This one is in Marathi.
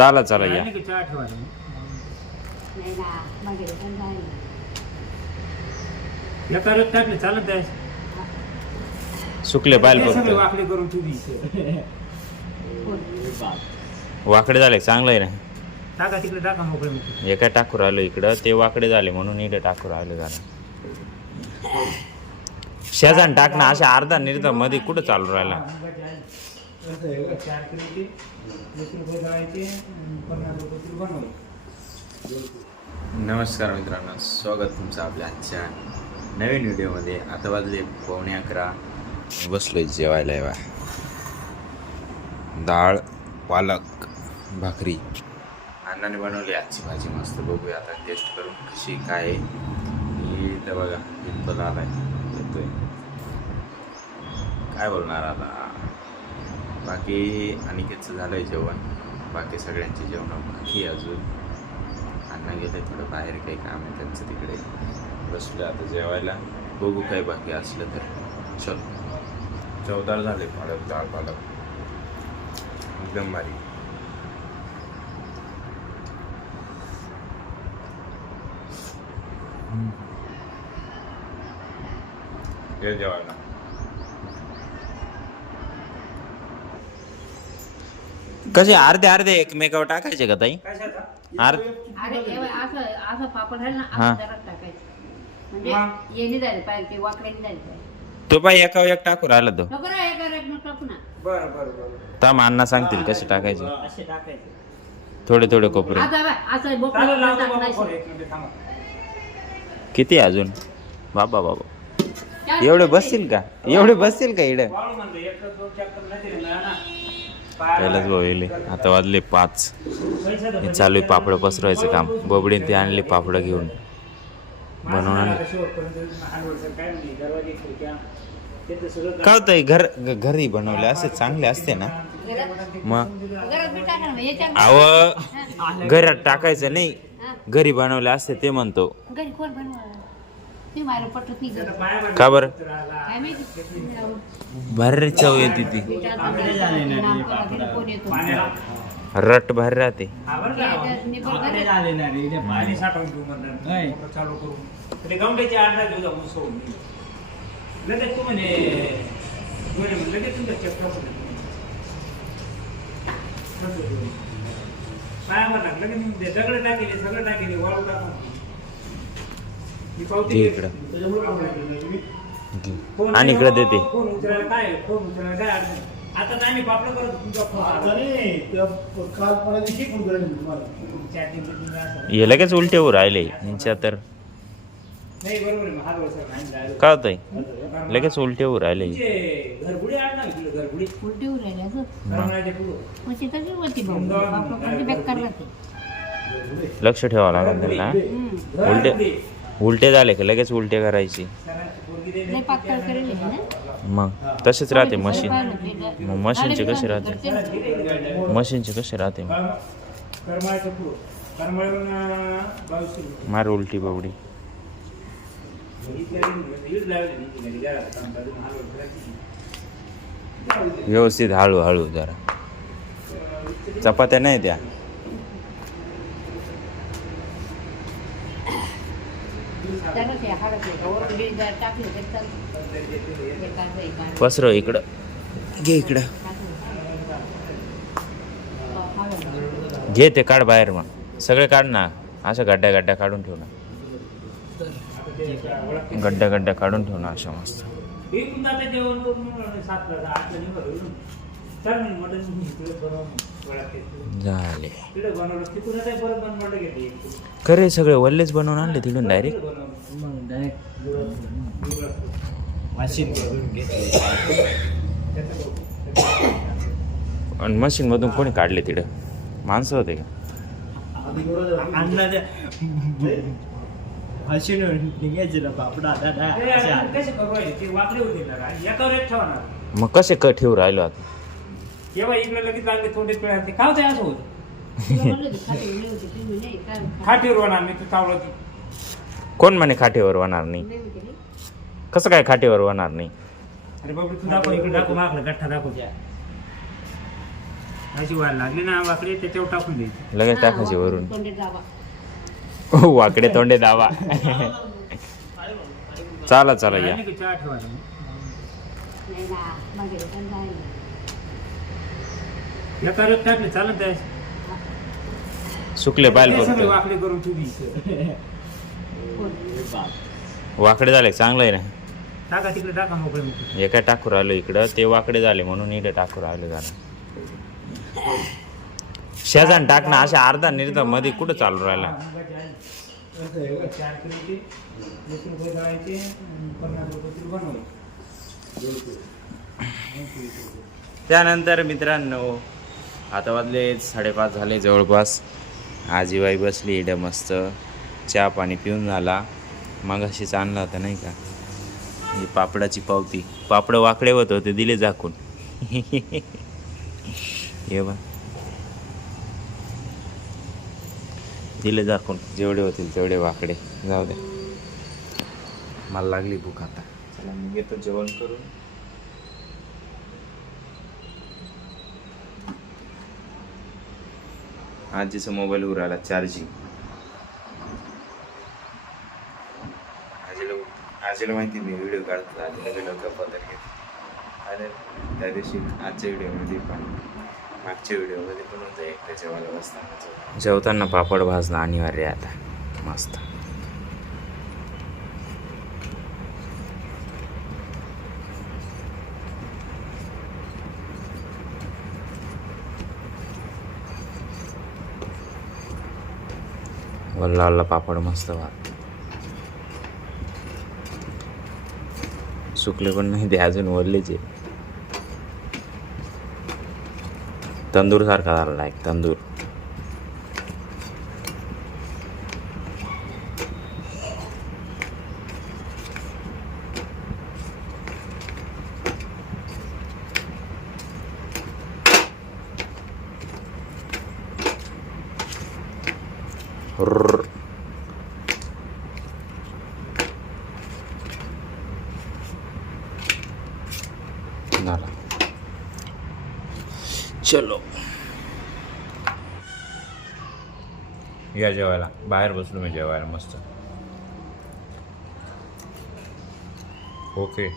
चला चला या. आणि की चहा ठेवायला नाही ना मागे पण जाईल. एका रेट टाकले चालत द्यायचं सुकले पाहिजे सगळे फक्त. वाकडी करून ठेवली वाकडे झाले चांगलं आहे ना. टाका तिकडे टाका मोकळे मोकळे एका टाकू राहिलो इकडं ते वाकडे झाले म्हणून इकडे टाकू राहिलो जरा. शेजान टाकणं अशा अर्धा निर्धार मध्ये कुठं चालू राहिला. 4 किलोचे 20 रुपये दळायचे 50 रुपये बनवायचे. नमस्कार मित्रांनो, स्वागत तुमचं आपल्या आजच्या नवीन व्हिडिओमध्ये. आता वाजले 11:15. बसलोय जेवायला. येवा डाळ पालक भाकरी अण्णाने बनवली. आजची भाजी मस्त. बघूया आता टेस्ट करून कशी काय आहे. इथं बघा पिंपल आलाय येतोय. काय बोलणार आता. बाकी अनिकेतचं झालंय जेवण, बाकी सगळ्यांचे जेवण बाकी अजून. अण्णा गेले थोडं बाहेर, काही काम आहे त्यांचं तिकडे. बसलं आता जेवायला. बघू काय बाकी असलं तर. चल, चवदार झाले पालक, डाळ पालक एकदम भारी. हे जेवायला कसे अर्धे अर्धे एकमेकावर टाकायचे का ताई? कशाचा अर्धे अरे असं असं पापड आहे ना, हा. असं जरा टाकायचं म्हणजे येणे जायला पाहिजे, ते वाकड्याने जायला पाहिजे. तो बाई एका एक टाकू राहिला तो. नको ना एका रेट टाकू ना. बरं बरं बरं तर अण्णा सांगतील कसे टाकायचे. असे टाकायचे. थोडे थोडे कोपरे. आता बाय असं बोकडं चालेल, लावतो बाबा टाकायचं. फोन, एक मिनिट थांबा. किती आहे अजून? बाबा बाबा काय एवढे करायचं? बसतील का? एवढे बसतील का इकडे? वाळू म्हणलं, एक तर दोन चक्कर नाही दिले ना. पहिलाच बोलले. आता वाजले 5. पैसा हे चालू आहे पापड पसरवायचं काम. बबडीने ते आणले पापड घेऊन बनवून. का होतंय घरी बनवले असे चांगले असते ना. मग घरात बी टाका ना, याच्यात अव घरात टाकायचं नाही, हा. घरी बनवले असते ते म्हणतो. घरी कोण बनवा ती मायला पटत नाही घरी. का बरं? काय माहिती भारी चव येते ती. कोण येतो रट भारी राहते. पाणी साठवून घेऊ म्हणलं, मोटर चालू करून ते गावंड्याची आडरा घेऊ जाऊ सोडून लगेच तू म्हणे लगेच तुमच्या चक्र पाया म्हणला लगेच दगड टाकेले, सगळं टाकेले, वाळू टाकून घे इकडं. आणि इकडे देते. फोन उचलायला काय, फोन उचलायला काय अडचण. आता तर आम्ही पापड करत तुमचा फोन हे लगेच उलटे राहिले यांच्या तर. नाही बरोबर आहे, हात वळसा नाही. काय होतंय? लगेच उलटे राहिले. घरगुडी आणणार तुला, घरगुडी उलटी होऊ राहिल्या गं. करमळाचे पुढं. मग ते कशी होती भाऊ? बापा पण ते बेकार राहते. लक्ष ठेवावं लागेल त्याला. उलटे उलटे झाले का लगेच उलटे करायची. लय पातळ करेल आहे ना. मग तसेच राहते मशीन. पाहिलं ते. मग मशीनचे कसे राहते? करते. मशीनचे कसे राहते? करमळाचे पुढं, करमळून 2200 रुपये. मार उलटी बवडी. व्यवस्थित हळू हळू जरा. चपात्या नाही त्या. जरा ते हळद आहे. वरून बिळी जरा टाकली तरी चालतं. एकाचं एकानं. पसरव इकडं. घे इकडं. हळद. घे ते काढ बाहेर. मग सगळे काढ ना. असं गड्ड्या गड्ड्या काढून ठेव ना. गड्ड्या गड्ड्या काढून ठेव ना अशा मस्त. एकूण आता जेवण करून 7ला 8ला निघालो. चल मग मटण इकडे बनवून वळात झाले. तिकडे बनवलं, तिकडे काय परत बनवायला घेतली. खरे सगळे वल्लेच बनवून आणले तिकडून डायरेक्ट. आणि मशीन मधून कोणी काढले तिकडं? माणसं होते का? कसे करवायचे ते वाकडे होते ना, एकावर एक ठेवणार. मग कसे ठेवू राहिलो आता? जेव्हा इकडे लगेच लागले तोंडे पिळाले ते खावते असं होत. तिला म्हणलं की खाली उभी होती, तुम्ही नाही काय खाटीवर होणार मी तू चावलं की. कोण म्हणे खाटेवर होणार नाही? नाही म्हणते रे. कसं काय खाटेवर होणार नाही? अरे बाबा तू दाखव, इकडे दाखव, मागला गठ्ठा दाखव. अशी व्हायला लागली ना वाकडे त्याच्यावर टाकून द्यायची. लगेच टाकायचे वरून. तोंडे जावा. वाकडे तोंडे दावा. चला चला या. नाही की चहा ठेवायला नाही ना मागे पण जाईल. एका रेट टाकले चालत त्या सुकले पाहिजे सगळे फक्त. वाकडे करून ठेवली. वाकडे झाले चांगलं आहे ना. टाका तिकडे टाका मोकळे मोकळे. हे काय टाकू राहिलो इकडं ते वाकडे झाले म्हणून इकडे टाकू राहिलो झालं. शेजान टाक ना अशा अर्धा निर्धा मध्ये कुठं चालू राहिला. 4 किलोचे 20 रुपये दळायचे 50 रुपये तरी बनवायचे. त्यानंतर मित्रांनो आता वाजले 5:30 झाले जवळपास. आजीबाई बसली इकडे मस्त चहा पाणी पिऊन झाला. मग अशीच आणला होता नाही का. ही पापडाची पावती. पापड वाकडे होत होते दिले झाकून. ये बा दिले झाकून जेवढे होतील तेवढे वाकडे. जाऊ दे मला लागली भूक आता. चला मी घेतो जेवण करून. आजीचा मोबाईल उराला चार्जिंग. आजीला माहिती मी व्हिडिओ काढतो. आजीला व्हिडिओ गप्पा आणि त्या दिवशी आजच्या व्हिडिओमध्ये पण मागच्या व्हिडिओमध्ये पण होतं एकट्या जेवायला बसताना. जेवताना पापड भाजणं अनिवार्य आहे आता मस्त. वल्ला वल्ला पापड मस्त भात. सुकले पण नाही ते अजून वल्लेचे. तंदूर सारखा झाला एक तंदूर. हुर्र. झाला. चलो या जेवायला. बाहेर बसलो मी जेवायला मस्त. ओके.